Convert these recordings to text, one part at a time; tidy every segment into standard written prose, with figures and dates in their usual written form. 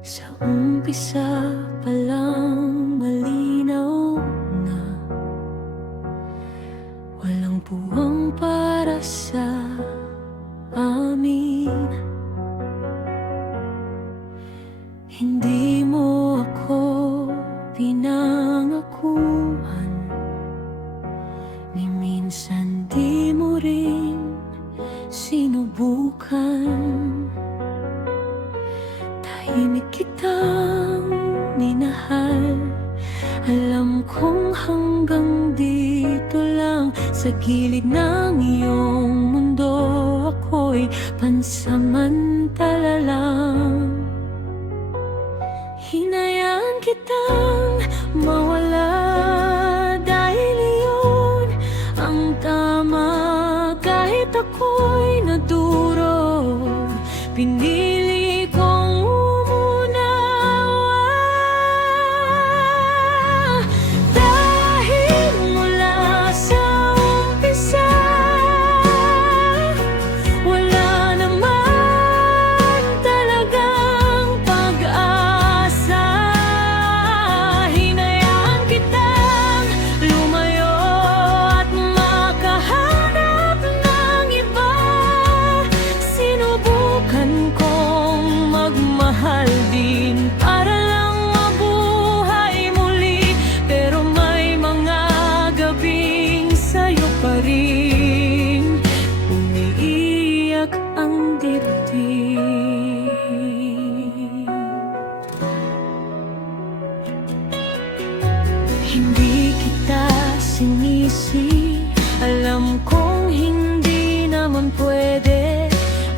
Sa umpisa pa lang malinaw na walang puwang para sa amin. Hindi mo ako pinangakuan, ni minsan di mo rin sinubukan. Tahimik kitang minahal, alam kong hanggang dito lang. Sa gilid ng iyong mundo ako'y pansamantala lang. Hinayaan kitang mawala dahil iyon ang tama. Kahit ako'y nadurog, pinili kong umunawa. Dahil mula sa umpisa, wala naman talagang pag-asa. Hinayaan kitang lumayo at makahanap ng iba. Sinubukan kong magmahal din para lang mabuhay muli, pero may mga gabing sa'yo pa rin umiiyak ang dibdib. Hindi kita sinisi, alam kong hindi naman pwede.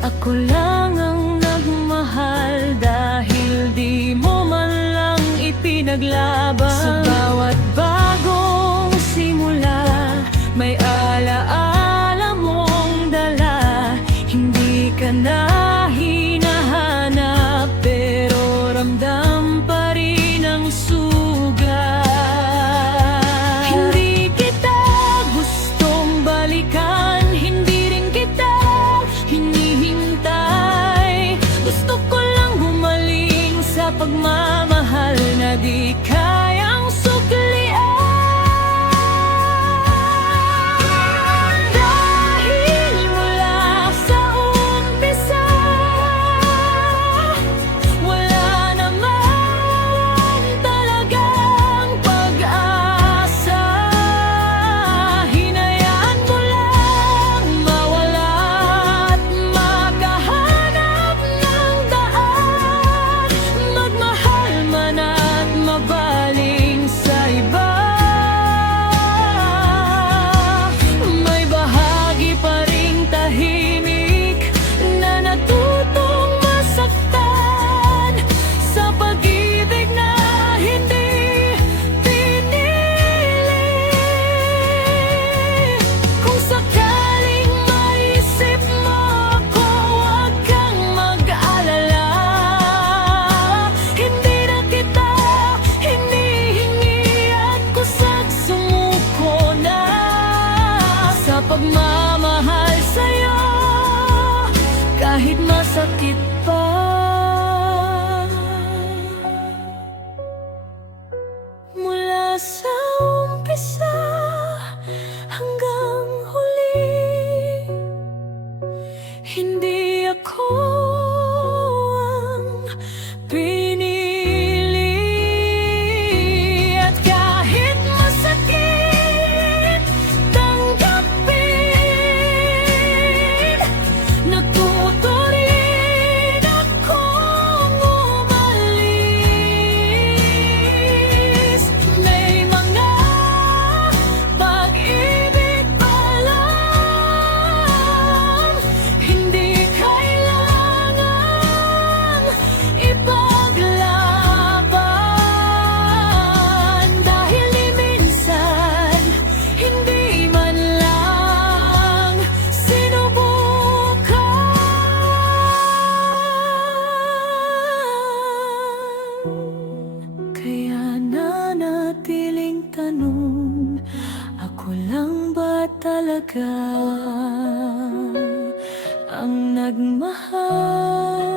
Ako lang ang nagmahal dahil di mo man lang ipinaglaban. Sa bawat bagong simula, may alaala mong dala. Hindi ka na hinahanap, pero ramdam pa rin ang sugat. Hindi kita gustong balikan, hindi rin kita hinihintay. Gusto ko lang humaling sa pagmamahal na di kayang suklian. Dahil mula sa umpisa, wala naman talagang pag-asa. Hinayaan mo lang mawala at makahanap ng daan. Magmahal man at mabaling sa iba, may bahagi pa ring tahimik na natutong masaktan sa pag-ibig na hindi pinili. Kung sakaling maisip mo ako, huwag kang mag-alala. Hindi na kita hinihingi at kusag sumuko na sa pagmamahal sa'yo, kahit masakit pa. Mula sa umpisa hanggang huli, hindi ako ang pinili. At kahit masakit tanggapin, natuto rin akong umalis. May mga pag-ibig pa lang, hindi kailangan ipaglaban. Dahil ni minsan, hindi man lang sinubukan. Kaya nanatiling tanong, ako lang ba talaga ang nagmahal?